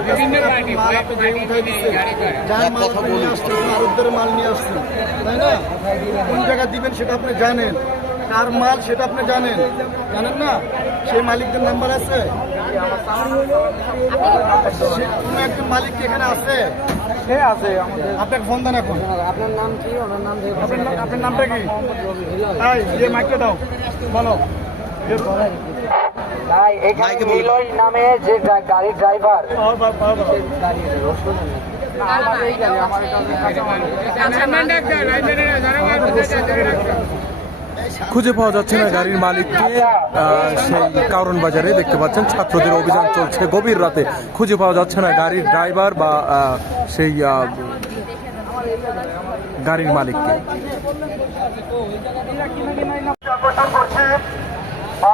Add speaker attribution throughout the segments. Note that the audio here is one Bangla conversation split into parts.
Speaker 1: যার মাল আপনি যে উঠাই দিচ্ছেন যার মাল আপনি নিয়ে আসছেন আরবদের মাল নিয়ে আসছেন তাই না? কোন জায়গা দিবেন সেটা আপনি জানেন কার মাল সেটা আপনি জানেন জানেন না? সেই মালিকদের নাম্বার আছে? কোনো একজন মালিক কি এখানে আছে?
Speaker 2: সে আছে আমাদের।
Speaker 1: ফোন দেন এখন।
Speaker 2: আপনার নাম কি? ওনার নাম
Speaker 1: আপনার নামটা কি? এই যে মাইকটা দাও। বলো।
Speaker 2: ভাই এখানে নিলয় নামে যে গাড়ির ড্রাইভার
Speaker 3: খুঁজে পাওয়া যাচ্ছে না গাড়ির মালিককে আহ, সেই কারণ বাজারে দেখতে পাচ্ছেন ছাত্রদের অভিযান চলছে গভীর রাতে। খুঁজে পাওয়া যাচ্ছে না গাড়ির ড্রাইভার বা আহ, সেই আহ, গাড়ির মালিককে।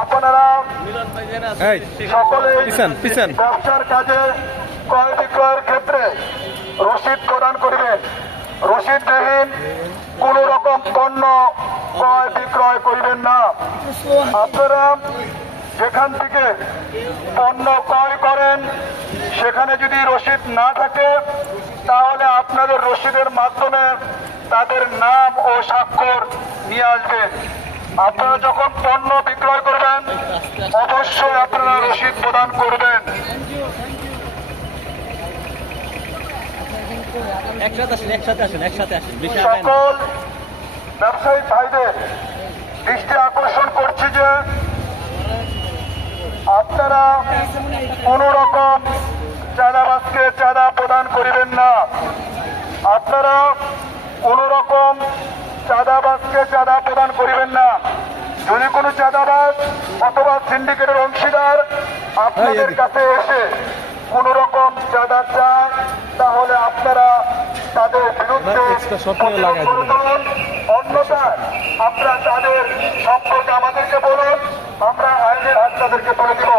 Speaker 4: আপনারা সকলে ব্যবসার কাজে ক্রয় বিক্রয়ের ক্ষেত্রে রসিদ প্রদান করিবেন। রসিদবিহীন কোন রকম পণ্য ক্রয় বিক্রয় করিবেন না। আপনারা যেখান থেকে পণ্য ক্রয় করেন সেখানে যদি রসিদ না থাকে তাহলে আপনাদের রসিদের মাধ্যমে তাদের নাম ও স্বাক্ষর নিয়ে আসবেন। আপনারা যখন পণ্য বিক্রয় করবেন অবশ্যই আপনারা রসিদ প্রদান করবেন। সকল ব্যবসায়িক ভাইদের দৃষ্টি আকর্ষণ করছি যে আপনারা কোন রকম চাঁদাবাজকে চাঁদা প্রদান করিবেন না আপনারা কোন রকম চাঁদাবাজকে চাঁদা প্রদান করিবেন না। যদি কোনো চাঁদাবাজ অথবা সিন্ডিকেটের অংশীদার আপনাদের কাছে এসে কোন রকম চাঁদা চায় তাহলে আপনারা তাদের বিরুদ্ধে। অন্যথায় আপনারা তাদের সম্পর্কে আমাদেরকে বলুন আমরা আইনের হাত তাদেরকে তুলে দিব।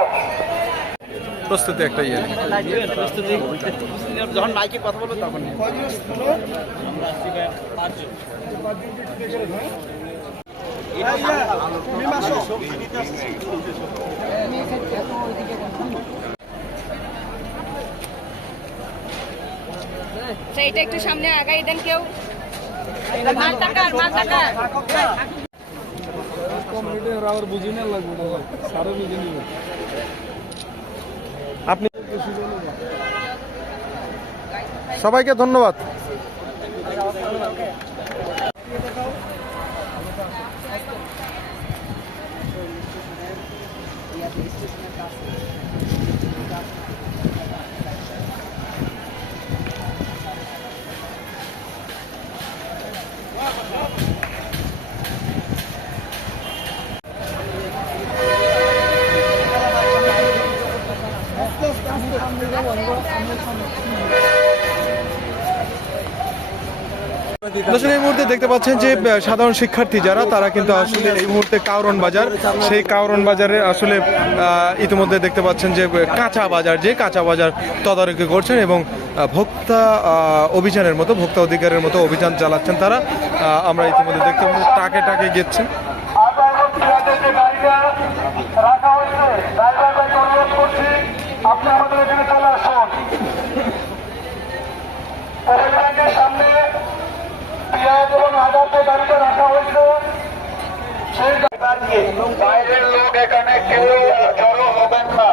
Speaker 3: প্রস্তুতি একটা ইয়ে।
Speaker 5: প্রস্তুতি যখন মাইকে কথা বলব তখন।
Speaker 6: সেইটা একটু সামনে আগাই দেন কেউ। মাল টাকার মাল টাকার
Speaker 3: আপনি সবাইকে ধন্যবাদ। দর্শক, এই মুহূর্তে দেখতে পাচ্ছেন যে সাধারণ শিক্ষার্থী যারা, তারা কিন্তু আসলে এই মুহূর্তে কাউরন বাজার। সেই কাউরন বাজারে আসলে ইতিমধ্যে দেখতে পাচ্ছেন যে, কাঁচা বাজার, যে কাঁচা বাজার তদারকি করছেন এবং ভোক্তা অভিযানের মতো, ভোক্তা অধিকারের মতো অভিযান চালাচ্ছেন তারা। আমরা ইতিমধ্যে দেখতে পাচ্ছি টাকে টাকে গেছেন
Speaker 4: আপনি আমাদের এখানে চলে আসুন। সামনে পেঁয়াজ এবং আদা প্রদারিত রাখা হয়েছে। বাইরের লোক এখানে কেউ জড়ো হবেন না।